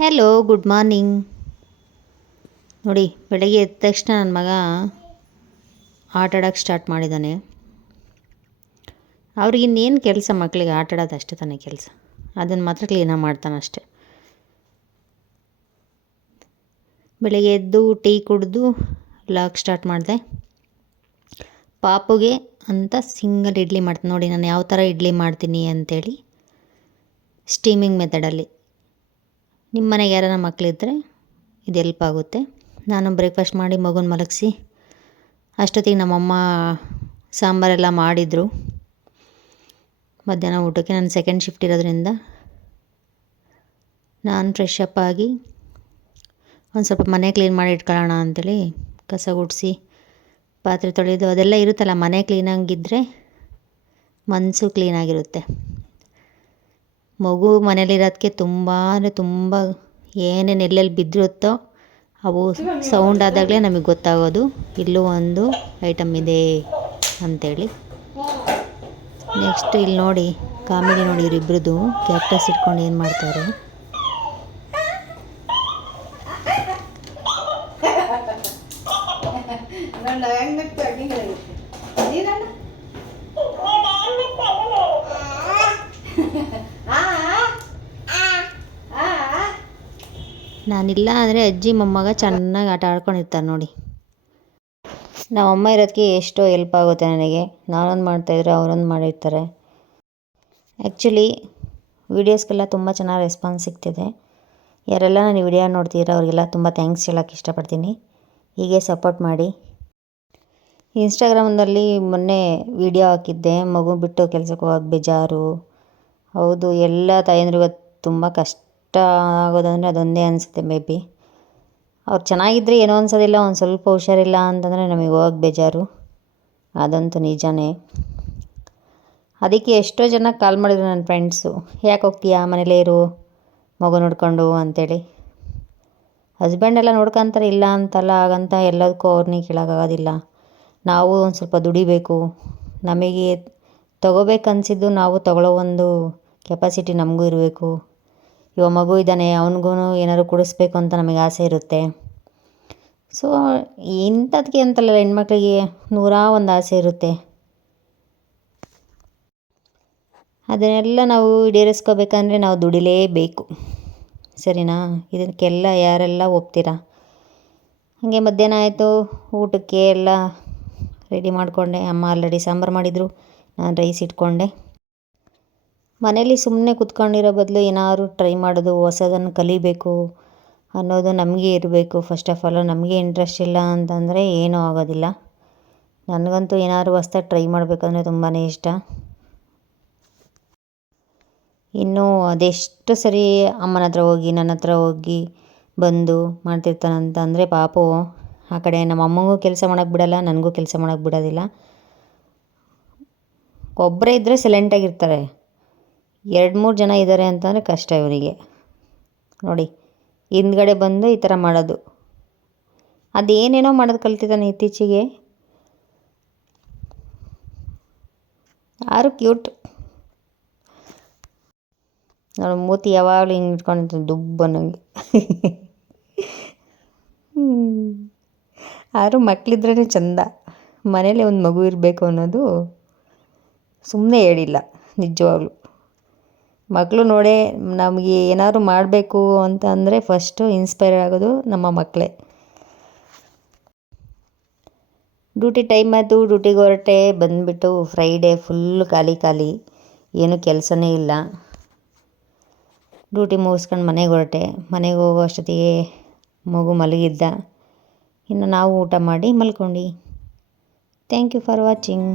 Hello good morning. ನೋಡಿ, ಬೆಳಗ್ಗೆ ಎದ್ದ ತಕ್ಷಣ ನನ್ನ ಮಗ ಆಟ ಆಡೋಕ್ಕೆ ಸ್ಟಾರ್ಟ್ ಮಾಡಿದ್ದಾನೆ. ಅವ್ರಿಗಿನ್ನೇನು ಕೆಲಸ, ಮಕ್ಕಳಿಗೆ ಆಟ ಆಡೋದು ಅಷ್ಟೇ ತಾನೇ ಕೆಲಸ. ಅದನ್ನು ಮಾತ್ರ ಕ್ಲೀನಾಗಿ ಮಾಡ್ತಾನೆ ಅಷ್ಟೆ. ಬೆಳಗ್ಗೆ ಎದ್ದು ಟೀ ಕುಡಿದು ಲಾಗ್ ಸ್ಟಾರ್ಟ್ ಮಾಡಿದೆ. ಪಾಪುಗೆ ಅಂತ ಸಿಂಗಲ್ ಇಡ್ಲಿ ಮಾಡ್ತೀನಿ. ನೋಡಿ ನಾನು ಯಾವ ಥರ ಇಡ್ಲಿ ಮಾಡ್ತೀನಿ ಅಂಥೇಳಿ, ಸ್ಟೀಮಿಂಗ್ ಮೆಥಡಲ್ಲಿ. ನಿಮ್ಮ ಮನೆಗೆ ಯಾರಾನ ಮಕ್ಕಳಿದ್ದರೆ ಇದು ಹೆಲ್ಪ್ ಆಗುತ್ತೆ. ನಾನು ಬ್ರೇಕ್ಫಾಸ್ಟ್ ಮಾಡಿ ಮಗುನ ಮಲಗಿಸಿ ಅಷ್ಟೊತ್ತಿಗೆ ನಮ್ಮಮ್ಮ ಸಾಂಬಾರೆಲ್ಲ ಮಾಡಿದರು. ಮಧ್ಯಾಹ್ನ ಊಟಕ್ಕೆ ನಾನು ಸೆಕೆಂಡ್ ಶಿಫ್ಟ್ ಇರೋದ್ರಿಂದ ನಾನು ಫ್ರೆಶ್ ಅಪ್ ಆಗಿ ಒಂದು ಸ್ವಲ್ಪ ಮನೆ ಕ್ಲೀನ್ ಮಾಡಿ ಇಟ್ಕೊಳ್ಳೋಣ ಅಂಥೇಳಿ ಕಸ ಗುಡಿಸಿ ಪಾತ್ರೆ ತೊಳೆಯೋದು ಅದೆಲ್ಲ ಇರುತ್ತಲ್ಲ. ಮನೆ ಕ್ಲೀನಾಗಿದ್ದರೆ ಮನಸ್ಸು ಕ್ಲೀನಾಗಿರುತ್ತೆ. ಮಗು ಮನೇಲಿರೋದಕ್ಕೆ ತುಂಬ ಏನೇನು ಎಲ್ಲೆಲ್ಲಿ ಬಿದ್ದಿರುತ್ತೋ ಅವು ಸೌಂಡ್ ಆದಾಗಲೇ ನಮಗೆ ಗೊತ್ತಾಗೋದು ಇಲ್ಲೂ ಒಂದು ಐಟಮ್ ಇದೆ ಅಂಥೇಳಿ. ನೆಕ್ಸ್ಟ್ ಇಲ್ಲಿ ನೋಡಿ, ಕಾಮಿಡಿ ನೋಡಿ, ಇವರಿಬ್ರದ್ದು ಕ್ಯಾಕ್ಟಸ್ ಇಟ್ಕೊಂಡು ಏನು ಮಾಡ್ತಾರೆ. ನಾನಿಲ್ಲ ಅಂದರೆ ಅಜ್ಜಿ ಮೊಮ್ಮಗ ಚೆನ್ನಾಗಿ ಆಟ ಆಡ್ಕೊಂಡಿರ್ತಾರೆ ನೋಡಿ. ನಮ್ಮಮ್ಮ ಇರೋದಕ್ಕೆ ಎಷ್ಟೋ ಹೆಲ್ಪ್ ಆಗುತ್ತೆ ನನಗೆ. ನಾನೊಂದು ಮಾಡ್ತಾಯಿದ್ರೆ ಅವರೊಂದು ಮಾಡಿರ್ತಾರೆ. ಆ್ಯಕ್ಚುಲಿ ವೀಡಿಯೋಸ್ಗೆಲ್ಲ ತುಂಬ ಚೆನ್ನಾಗಿ ರೆಸ್ಪಾನ್ಸ್ ಸಿಗ್ತಿದೆ. ಯಾರೆಲ್ಲ ನಾನು ವಿಡಿಯೋ ನೋಡ್ತೀರಾ ಅವರಿಗೆಲ್ಲ ತುಂಬ ಥ್ಯಾಂಕ್ಸ್ ಹೇಳೋಕ್ಕೆ ಇಷ್ಟಪಡ್ತೀನಿ. ಹೀಗೆ ಸಪೋರ್ಟ್ ಮಾಡಿ. ಇನ್ಸ್ಟಾಗ್ರಾಮ್ನಲ್ಲಿ ಮೊನ್ನೆ ವಿಡಿಯೋ ಹಾಕಿದ್ದೆ, ಮಗು ಬಿಟ್ಟು ಕೆಲಸಕ್ಕೆ ಹೋಗೋಕ್ಕೆ ಬೇಜಾರು. ಹೌದು, ಎಲ್ಲ ತಾಯಂದ್ರಿಗೂ ತುಂಬ ಕಷ್ಟ ಆಗೋದಂದರೆ ಅದೊಂದೇ ಅನಿಸುತ್ತೆ. ಮೇ ಬಿ ಅವ್ರು ಚೆನ್ನಾಗಿದ್ದರೆ ಏನೋ ಅನ್ಸೋದಿಲ್ಲ, ಒಂದು ಸ್ವಲ್ಪ ಹುಷಾರಿಲ್ಲ ಅಂತಂದರೆ ನಮಗೆ ಹೋಗೋಕ್ಕೆ ಬೇಜಾರು. ಅದಂತೂ ನಿಜಾನೇ. ಅದಕ್ಕೆ ಎಷ್ಟೋ ಜನ ಕಾಲ್ ಮಾಡಿದ್ರು ನನ್ನ ಫ್ರೆಂಡ್ಸು, ಯಾಕೆ ಹೋಗ್ತೀಯಾ, ಮನೇಲೇ ಇರು ಮಗು ನೋಡ್ಕೊಂಡು ಅಂಥೇಳಿ. ಹಸ್ಬೆಂಡೆಲ್ಲ ನೋಡ್ಕೊತಾರೆ, ಇಲ್ಲ ಅಂತಲ್ಲ, ಹಾಗಂತ ಎಲ್ಲದಕ್ಕೂ ಅವ್ರನ್ನೇ ಕೇಳೋಕ್ಕಾಗೋದಿಲ್ಲ. ನಾವು ಒಂದು ಸ್ವಲ್ಪ ದುಡಿಬೇಕು. ನಮಗೆ ತೊಗೋಬೇಕನ್ಸಿದ್ದು ನಾವು ತೊಗೊಳ್ಳೋ ಒಂದು ಕೆಪಾಸಿಟಿ ನಮಗೂ ಇರಬೇಕು. ಇವಾಗ ಮಗು ಇದ್ದಾನೆ, ಅವನಿಗೂ ಏನಾದ್ರು ಕೊಡಿಸ್ಬೇಕು ಅಂತ ನಮಗೆ ಆಸೆ ಇರುತ್ತೆ. ಸೊ ಇಂಥದಕ್ಕೆ ಅಂತಲ್ಲ, ಹೆಣ್ಮಕ್ಳಿಗೆ ನೂರಾರು ಆಸೆ ಇರುತ್ತೆ. ಅದನ್ನೆಲ್ಲ ನಾವು ಈಡೇರಿಸ್ಕೋಬೇಕಂದ್ರೆ ನಾವು ದುಡಿಲೇಬೇಕು. ಸರಿನಾ? ಇದಕ್ಕೆಲ್ಲ ಯಾರೆಲ್ಲ ಒಪ್ತೀರಾ? ಹಾಗೆ ಮಧ್ಯಾಹ್ನ ಆಯಿತು, ಊಟಕ್ಕೆ ಎಲ್ಲ ರೆಡಿ ಮಾಡಿಕೊಂಡೆ. ಅಮ್ಮ ಆಲ್ರೆಡಿ ಸಾಂಬಾರು ಮಾಡಿದರು, ನಾನು ರೈಸ್ ಇಟ್ಕೊಂಡೆ. ಮನೇಲಿ ಸುಮ್ಮನೆ ಕೂತ್ಕೊಂಡಿರೋ ಬದಲು ಏನಾದ್ರು ಟ್ರೈ ಮಾಡೋದು, ಹೊಸದನ್ನು ಕಲಿಬೇಕು ಅನ್ನೋದು ನಮಗೆ ಇರಬೇಕು. ಫಸ್ಟ್ ಆಫ್ ಆಲ್ ನಮಗೆ ಇಂಟ್ರೆಸ್ಟ್ ಇಲ್ಲ ಅಂತಂದರೆ ಏನೂ ಆಗೋದಿಲ್ಲ. ನನಗಂತೂ ಏನಾದ್ರು ಹೊಸ್ದಾಗಿ ಟ್ರೈ ಮಾಡಬೇಕಂದ್ರೆ ತುಂಬಾ ಇಷ್ಟ. ಇನ್ನು ಅದೆಷ್ಟು ಸರಿ ಅಮ್ಮನ ಹತ್ರ ಹೋಗಿ ನನ್ನ ಹತ್ರ ಹೋಗಿ ಬಂದು ಮಾಡ್ತಿರ್ತಾನಂತಂದರೆ ಪಾಪು ಆ ಕಡೆ ನಮ್ಮ ಅಮ್ಮಂಗೂ ಕೆಲಸ ಮಾಡೋಕ್ಕೆ ಬಿಡೋಲ್ಲ, ನನಗೂ ಕೆಲಸ ಮಾಡೋಕ್ಕೆ ಬಿಡೋದಿಲ್ಲ. ಒಬ್ಬರೇ ಇದ್ದರೆ ಸೈಲೆಂಟಾಗಿರ್ತಾರೆ, 2-3 ಜನ ಇದ್ದಾರೆ ಅಂತಂದರೆ ಕಷ್ಟ ಇವರಿಗೆ. ನೋಡಿ, ಹಿಂದ್ಗಡೆ ಬಂದು ಈ ಥರ ಮಾಡೋದು. ಅದೇನೇನೋ ಮಾಡೋದು ಕಲ್ತಿದ್ದಾನೆ ಇತ್ತೀಚೆಗೆ. ಯಾರು ಕ್ಯೂಟ್ ನೋಡಿ, ಮೂತಿ ಯಾವಾಗಲೂ ಹಿಂಗೆ ಇಟ್ಕೊಂಡಿರ್ತೀನಿ ದುಬ್ಬ ನನಗೆ. ಯಾರು ಮಕ್ಕಳಿದ್ರೇ ಚೆಂದ. ಮನೇಲಿ ಒಂದು ಮಗು ಇರಬೇಕು ಅನ್ನೋದು ಸುಮ್ಮನೆ ಹೇಳಿಲ್ಲ, ನಿಜವಾಗ್ಲೂ. ಮಕ್ಕಳು ನೋಡೇ ನಮಗೆ ಏನಾದ್ರು ಮಾಡಬೇಕು ಅಂತ ಅಂದರೆ ಫಸ್ಟು ಇನ್ಸ್ಪೈರ್ ಆಗೋದು ನಮ್ಮ ಮಕ್ಕಳೇ. ಡ್ಯೂಟಿ ಟೈಮ್ ಆಯಿತು, ಡ್ಯೂಟಿಗೆ ಹೊರಟೆ. ಬಂದುಬಿಟ್ಟು ಫ್ರೈಡೇ ಫುಲ್ಲು ಖಾಲಿ, ಏನೂ ಕೆಲಸನೇ ಇಲ್ಲ. ಡ್ಯೂಟಿ ಮುಗಿಸ್ಕೊಂಡು ಮನೆಗೆ ಹೊರಟೆ. ಮನೆಗೆ ಹೋಗೋ ಅಷ್ಟೊತ್ತಿಗೆ ಮಗು ಮಲಗಿದ್ದ. ಇನ್ನು ನಾವು ಊಟ ಮಾಡಿ ಮಲ್ಕೊಂಡು. Thank you for watching.